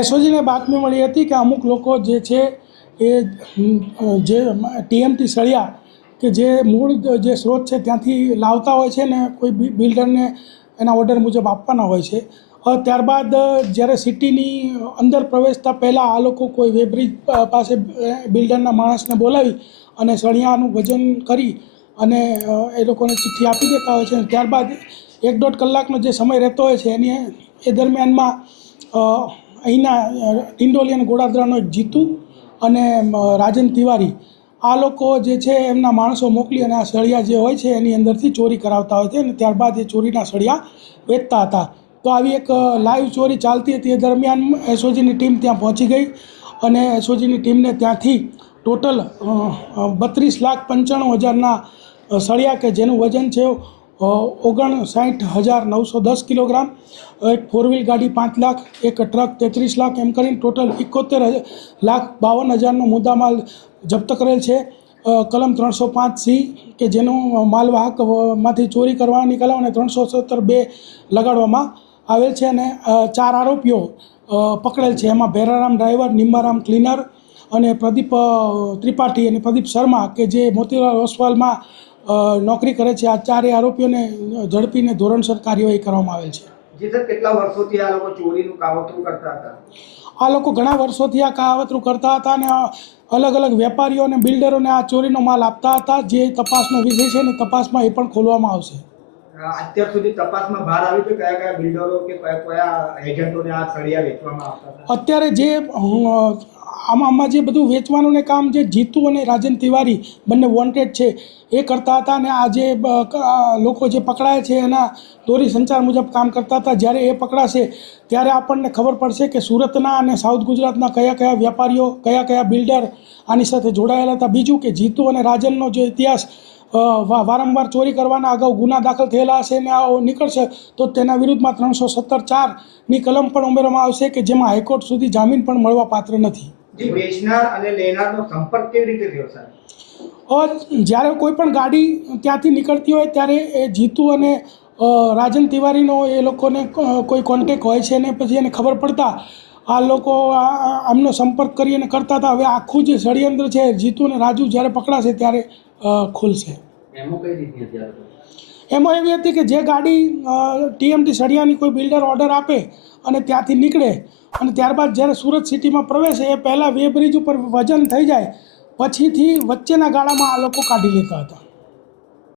એસઓજીને બાતમી મળી હતી કે અમુક લોકો જે છે એ જે ટીએમટી સળિયા કે જે મૂળ જે સ્ત્રોત છે ત્યાંથી લાવતા હોય છે ને કોઈ બિલ્ડરને એના ઓર્ડર મુજબ આપવાના હોય છે. ત્યારબાદ જ્યારે સિટીની અંદર પ્રવેશતા પહેલાં આ લોકો કોઈ વેબ્રિજ પાસે બિલ્ડરના માણસને બોલાવી અને સળિયાનું વજન કરી અને એ લોકોને ચિઠ્ઠી આપી દેતા હોય છે. ત્યારબાદ 1-1.5 કલાકનો જે સમય રહેતો હોય છે એ દરમિયાનમાં અહીંના ડિંડોલી અને ગોળાદરાનો એક જીતુ અને રાજન તિવારી આ લોકો જે છે એમના માણસો મોકલી અને આ સળિયા જે હોય છે એની અંદરથી ચોરી કરાવતા હોય છે અને ત્યારબાદ એ ચોરીના સળિયા વેચતા હતા. તો આવી એક લાઈવ ચોરી ચાલતી હતી. એ દરમિયાન એસઓજીની ટીમ ત્યાં પહોંચી ગઈ અને એસઓજીની ટીમને ત્યાંથી ટોટલ 32,95,000ના સળિયા કે જેનું વજન છે 59,910 કિલોગ્રામ, એક 4 વ્હીલ ગાડી 5 લાખ, એક ટ્રક 33 લાખ, એમ કરીને ટોટલ 71,52,000નો મુદ્દામાલ જપ્ત કરેલ છે. કલમ 305C કે જેનો માલવાહકમાંથી ચોરી કરવાની કલમ અને 317(2) લગાડવામાં આવેલ છે અને 4 આરોપીઓ પકડેલ છે. એમાં ભેરારામ ડ્રાઈવર, નિમ્બારામ ક્લીનર અને પ્રદીપ ત્રિપાઠી અને પ્રદીપ શર્મા કે જે મોતીલાલ ઓસવાલમાં નોકરી કરે છે. આ 4 આરોપીઓને ઝડપીને ધોરણસર કાર્યવાહી કરવામાં આવેલ છે. જી સર, કેટલા વર્ષોથી આ લોકો ચોરીનું કાવતરું કરતા હતા? આ લોકો ઘણા વર્ષોથી આ કાવતરું કરતા હતા અને અલગ અલગ વેપારીઓ અને બિલ્ડરોને આ ચોરીનો માલ આપતા હતા. જે તપાસનો વિષય છે ને તપાસમાં એ પણ ખોલવામાં આવશે. અત્યાર સુધી તપાસમાં બહાર આવ્યું કે કયા કયા બિલ્ડરો કે કયા એજન્ટોને આ સળિયા વેચવામાં આવતા હતા? અત્યારે જે આમાં જે બધું વેચવાનું ને કામ જે જીતુ અને રાજન તિવારી બંને વોન્ટેડ છે એ કરતા હતા અને આ જે લોકો જે પકડાય છે એના દોરી સંચાર મુજબ કામ કરતા હતા. જ્યારે એ પકડાશે ત્યારે આપણને ખબર પડશે કે સુરતના અને સાઉથ ગુજરાતના કયા કયા વેપારીઓ, કયા કયા બિલ્ડર આની સાથે જોડાયેલા હતા. બીજું કે જીતુ અને રાજનનો જે ઇતિહાસ વારંવાર ચોરી કરવાના અગાઉ ગુના દાખલ થયેલા હશે ને આ નીકળશે તો તેના વિરુદ્ધમાં 317(4)ની કલમ પણ ઉમેરવામાં આવશે કે જેમાં હાઈકોર્ટ સુધી જામીન પણ મળવા પાત્ર નથી. વેચનાર અને લેનારનો સંપર્ક કેવી રીતે થયો સર? જ્યારે કોઈ પણ ગાડી ત્યાંથી નીકળતી હોય ત્યારે એ જીતુ અને રાજન તિવારીનો એ લોકોને કોઈ કોન્ટેક હોય છે ને પછી એને ખબર પડતા આ લોકો આમનો સંપર્ક કરી અને કરતા હતા. હવે આખું જે ષડયંત્ર છે જીતુ અને રાજુ જ્યારે પકડાશે ત્યારે ખુલશે. એમાં એવી હતી કે જે ગાડી ટીએમટી સળિયાની કોઈ બિલ્ડર ઓર્ડર આપે અને ત્યાંથી નીકળે અને ત્યારબાદ જ્યારે સુરત સિટીમાં પ્રવેશે એ પહેલાં વેબ્રિજ ઉપર વજન થઈ જાય પછીથી વચ્ચેના ગાળામાં આ લોકો કાઢી લેતા હતા.